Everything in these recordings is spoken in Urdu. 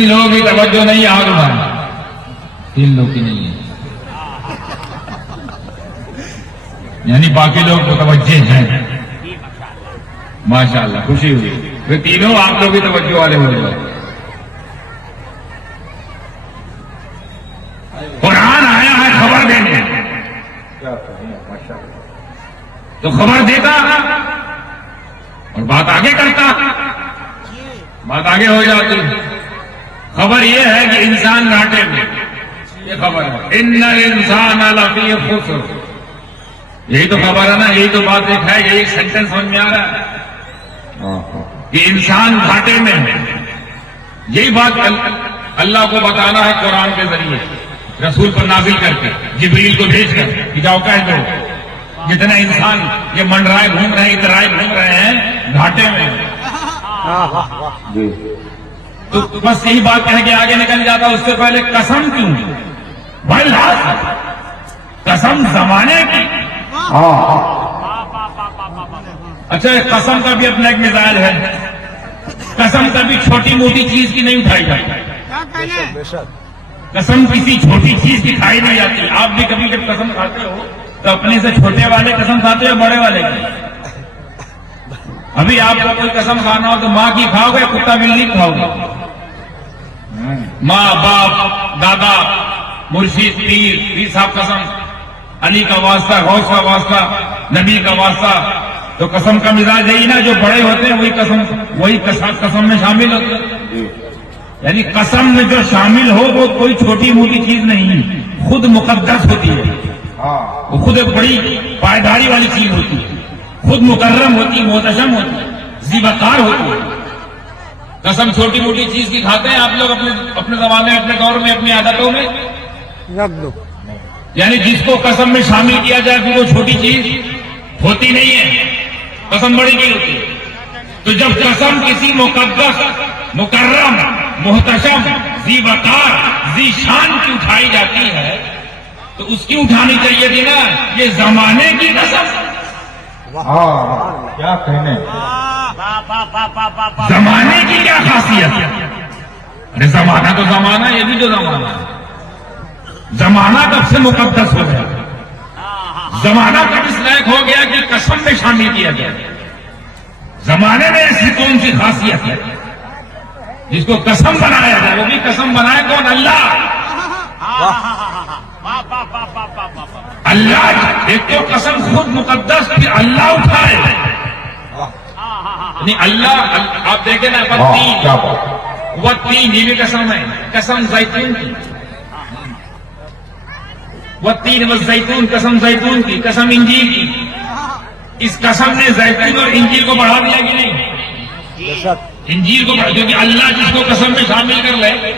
3 لوگوں کی توجہ نہیں آ رہا ہے، 3 لوگ کی نہیں ہے، یعنی باقی لوگ متوجہ ہیں. ماشاءاللہ خوشی ہوئی، پھر تینوں آپ لوگ بھی توجہ والے ہو جائے. قرآن آیا ہے خبر دینے، تو خبر دیتا اور بات آگے کرتا، بات آگے ہو جاتی. خبر یہ ہے کہ انسان گھاٹے میں، یہ خبر ہے. ان الانسان لفی خسر، یہی تو خبر ہے نا، یہی تو بات ایک ہے، یہی سینٹینس سمجھ میں آ رہا ہے کہ انسان گھاٹے میں ہے. یہی بات اللہ کو بتانا ہے قرآن کے ذریعے، رسول پر نازل کر کے، جبریل کو بھیج کر کہ جاؤ کہہ دو جتنے انسان یہ منڈرائے گھوم رہے ہیں، اترائے گھوم رہے ہیں گھاٹے میں. تو بس یہی بات کہہ کے آگے نکل جاتا. اس سے پہلے قسم کیوں؟ قسم زمانے کی. اچھا قسم کا بھی اپنا ایک مزاج ہے، قسم کبھی چھوٹی موٹی چیز کی نہیں اٹھائی جاتی. قسم کسی چھوٹی چیز کی کھائی نہیں جاتی. آپ بھی کبھی جب قسم کھاتے ہو تو اپنے سے چھوٹے والے قسم کھاتے ہو بڑے والے کی؟ ابھی آپ کو کوئی قسم کھانا ہو تو ماں کی کھاؤ گے، کتا بلی کھاؤ گے؟ ماں باپ دادا مرشد پیر صاحب قسم، علی کا واسطہ، غوث کا واسطہ، نبی کا واسطہ. تو قسم کا مزاج یہی نا، جو بڑے ہوتے ہیں وہی قسم میں شامل ہوتے ہیں. یعنی قسم میں جو شامل ہو وہ کوئی چھوٹی موٹی چیز نہیں، خود مقدس ہوتی ہے، وہ خود ایک بڑی پائیداری والی چیز ہوتی ہے، خود مکرم ہوتی، محتشم ہوتی، ذی وقار ہوتی ہے. قسم چھوٹی موٹی چیز کی کھاتے ہیں آپ لوگ اپنے زمانے، اپنے دور میں، اپنی عادتوں میں. یعنی جس کو قسم میں شامل کیا جائے پھر وہ چھوٹی چیز ہوتی نہیں ہے، قسم بڑی نہیں ہوتی. تو جب قسم کسی مقدس، مکرم، محتشم، ذی وقار، ذی شان کی اٹھائی جاتی ہے تو اس کی اٹھانی چاہیے تھی نا. یہ زمانے کی قسم، کیا کہنے، زمانے کی کیا خاصیت ہے؟ ارے زمانہ تو زمانہ، یہ بھی جو زمانہ ہے، زمانہ کب سے مقدس ہو گیا؟ زمانہ کب اس لائق ہو گیا کہ قسم میں شامل کیا گیا؟ زمانے میں ایسی کون سی خاصیت ہے جس کو قسم بنایا جائے؟ وہ بھی قسم بنائے کون؟ اللہ. اللہ ایک تو قسم خود مقدس، پھر اللہ اٹھائے. نہیں اللہ آپ دیکھیں نا، وہ تین یہ بھی قسم ہے. قسم زیتون کی، وہ تین وہ زیتون، قسم زیتون کی، قسم انجیل کی. اس قسم نے زیتون اور انجیل کو بڑھا دیا کہ نہیں؟ انجیل کو بڑھا، کیونکہ اللہ جس کو قسم میں شامل کر لے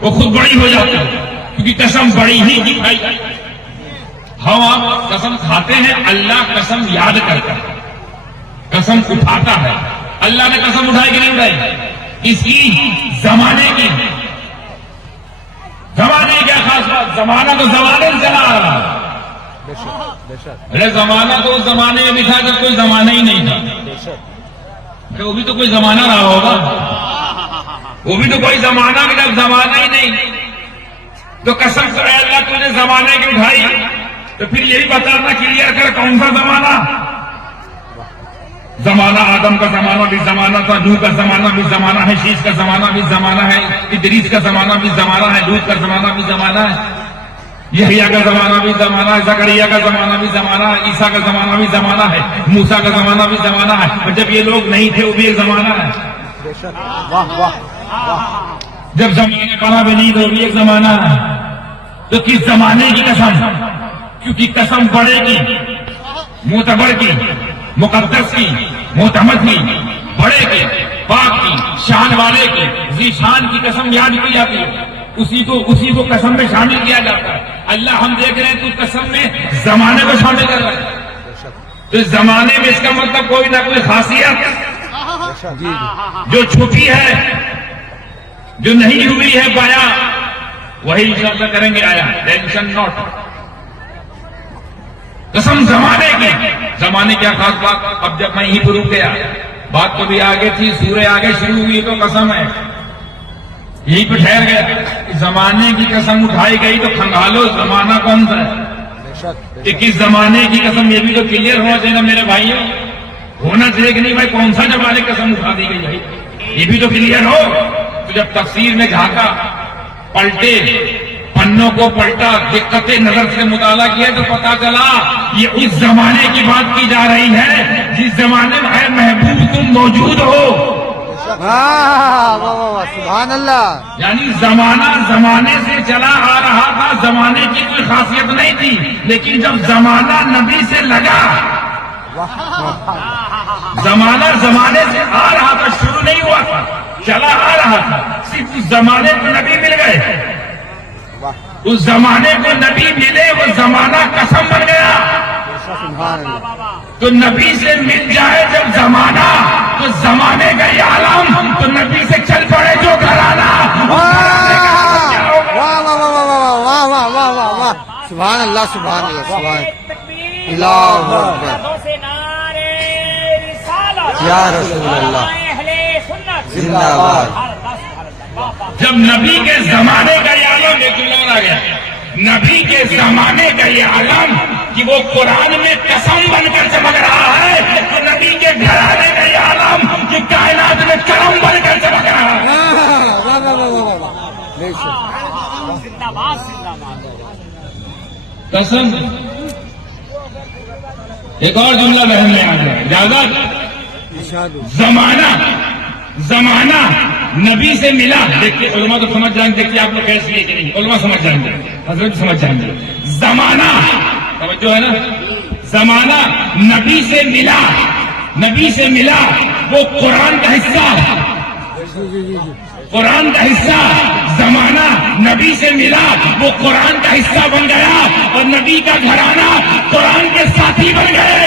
وہ خود بڑی ہو جاتی ہے، کیونکہ قسم بڑی ہی دکھائی. ہم آپ قسم کھاتے ہیں، اللہ قسم یاد کرتا ہے، قسم اٹھاتا ہے. اللہ نے قسم اٹھائی کہ نہیں اٹھائی؟ اس کی زمانے کی، زمانے کی کیا خاص بات؟ زمانہ تو زمانے سے چلا آ رہا ہے. ارے زمانہ تو اس زمانے میں بھی تھا جب کوئی زمانہ ہی نہیں تھا. وہ بھی تو کوئی زمانہ رہا ہوگا، وہ بھی تو کوئی زمانہ بھی جب زمانہ ہی نہیں. تو قسم سے اللہ تو نے زمانے کی اٹھائی تو پھر یہی بتانا کلیئر کر کون سا زمانہ. زمانہ آدم کا زمانہ بھی زمانہ تھا، نوح کا زمانہ بھی زمانہ ہے، شیش کا زمانہ بھی زمانہ ہے، ادریس کا زمانہ بھی زمانہ ہے، لوط کا زمانہ بھی زمانہ ہے، یحییٰ کا زمانہ بھی زمانہ ہے، زکریا کا زمانہ بھی زمانہ ہے، عیسیٰ کا زمانہ بھی زمانہ ہے، موسیٰ کا زمانہ بھی زمانہ ہے. اور جب یہ لوگ نہیں تھے وہ بھی ایک زمانہ ہے. جب زمانے بڑا بھی نہیں تو وہ بھی ایک زمانہ ہے. تو کس زمانے کی قسم؟ کیونکہ قسم بڑے کی، معتبر کی، مقدس کی، معتمد کی، بڑے کی، پاک کی، شان والے کی، ذی شان کی قسم یاد کی جاتی ہے. اسی کو قسم میں شامل کیا جاتا ہے. اللہ ہم دیکھ رہے ہیں تو قسم میں زمانے کو شامل کر رہا ہے. تو اس زمانے میں اس کا مطلب کوئی نہ کوئی خاصیت جو چھپی ہے، جو نہیں ہوئی ہے بیان، وہی انشاءاللہ کریں گے. آیا ٹینشن نوٹ. قسم زمانے کی، زمانے کیا خاص بات؟ اب جب میں یہیں پر رک گیا، بات تو بھی آگے تھی، سورہ آگے شروع ہوئی تو قسم ہے. یہی پہ ٹھہر گیا. زمانے کی قسم اٹھائی گئی تو کھنگالو زمانہ کون سا ہے؟ کہ کس زمانے کی قسم، یہ بھی تو کلیئر ہونا چاہیے نا میرے بھائیوں. ہونا چاہیے کہ نہیں بھائی، کون سا زمانے کی قسم اٹھا دی گئی بھائی، یہ بھی تو کلیئر ہو. تو جب تفسیر میں جھانکا، پلٹے پنوں کو، پلٹا دقت نظر سے مطالعہ کیا تو پتا چلا یہ اس زمانے کی بات کی جا رہی ہے جس زمانے میں اے محبوب تم موجود ہو. سبحان اللہ. یعنی زمانہ زمانے سے چلا آ رہا تھا، زمانے کی کوئی خاصیت نہیں تھی، لیکن جب زمانہ نبی سے لگا، زمانہ زمانے سے آ رہا تھا، شروع نہیں ہوا تھا، چلا آ رہا تھا، صرف اس زمانے کو نبی مل گئے. اس زمانے کو نبی ملے، وہ زمانہ قسم بن گیا. تو نبی سے مل جائے جب زمانہ، تو زمانے کا یہ عالم، تو نبی سے چل پڑے جو گھرانا. سبحان اللہ سبحان اللہ سبحان اللہ یا رسول اللہ زندہ باد. جب نبی کے زمانے کا یہ عالم، ایک اور آ گیا، نبی کے زمانے کا یہ عالم کہ وہ قرآن میں قسم بن کر چمک رہا ہے، تو نبی کے گھرانے کا یہ عالم کہ کائنات میں کرم بن کر چمک رہا ہے. قسم. ایک اور جملہ ذہن میں آ گیا، اجازت. زمانہ نبی سے ملا. دیکھیے علماء تو سمجھ جائیں گے، دیکھیے آپ لوگ کیسے لیے کہ نہیں، علماء سمجھ جائیں گے، حضرت سمجھ جائیں گے. زمانہ توجہ ہے نا، زمانہ نبی سے ملا، نبی سے ملا، وہ قرآن کا حصہ، قرآن کا حصہ. زمانہ نبی سے ملا، وہ قرآن کا حصہ بن گیا، اور نبی کا گھرانہ قرآن کے ساتھی بن گئے.